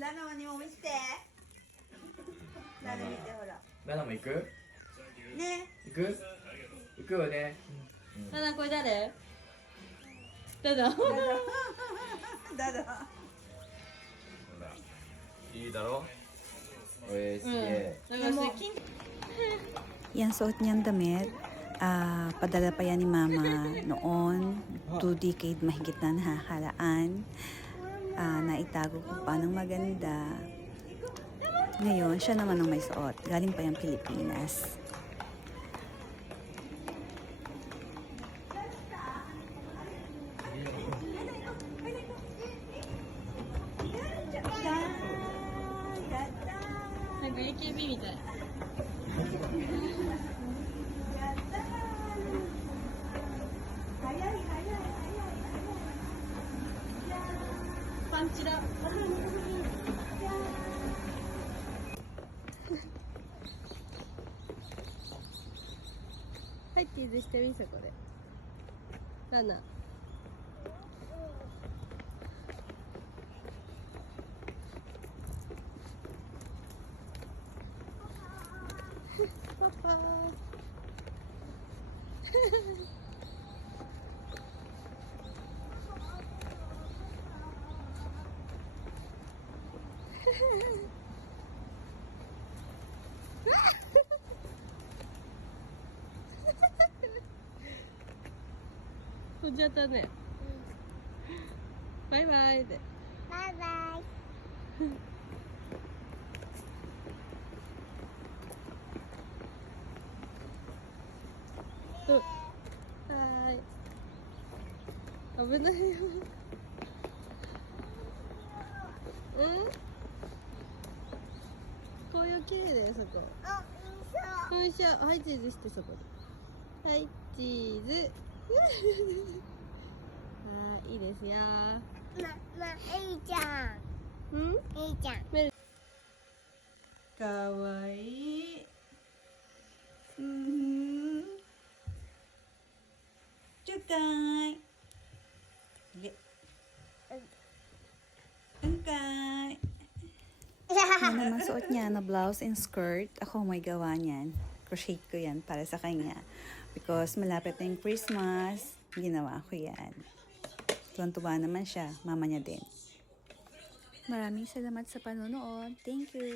ラナにも見せて。ラナ見てほら。ラナも行く？ね。行く？行くよね。ラナこれ誰？ダダ。ダダ。いいだろ？すげえ。Yan suot niyang damit. Padala pa yan ni Mama noon. 2 decade mahigit na nahahalaan. Naitago ko pa ng maganda. Ngayon, siya naman ang may suot. Galing pa yung Pilipinas. AKB みたい。パンチラ。はい、チーズしてみそこで。ラナ。パパ飛んじゃったね。バイバイで。バイバイ。はーい。危ないよ。うん？紅葉綺麗だよ、そこ。よいしょ。はい、チーズしてそこで。はい、チーズ。はい、いいですよ。いいじゃん。うん？いいじゃん。かわいい。Cukay. Angkay. Yan naman suot niya na blouse and skirt. Ako may gawa niyan. Crochet ko yan para sa kanya. Because malapit na yung Christmas, ginawa ko yan. Tuwan-tuwa naman siya. Mama niya din. Maraming salamat sa panonood. Thank you.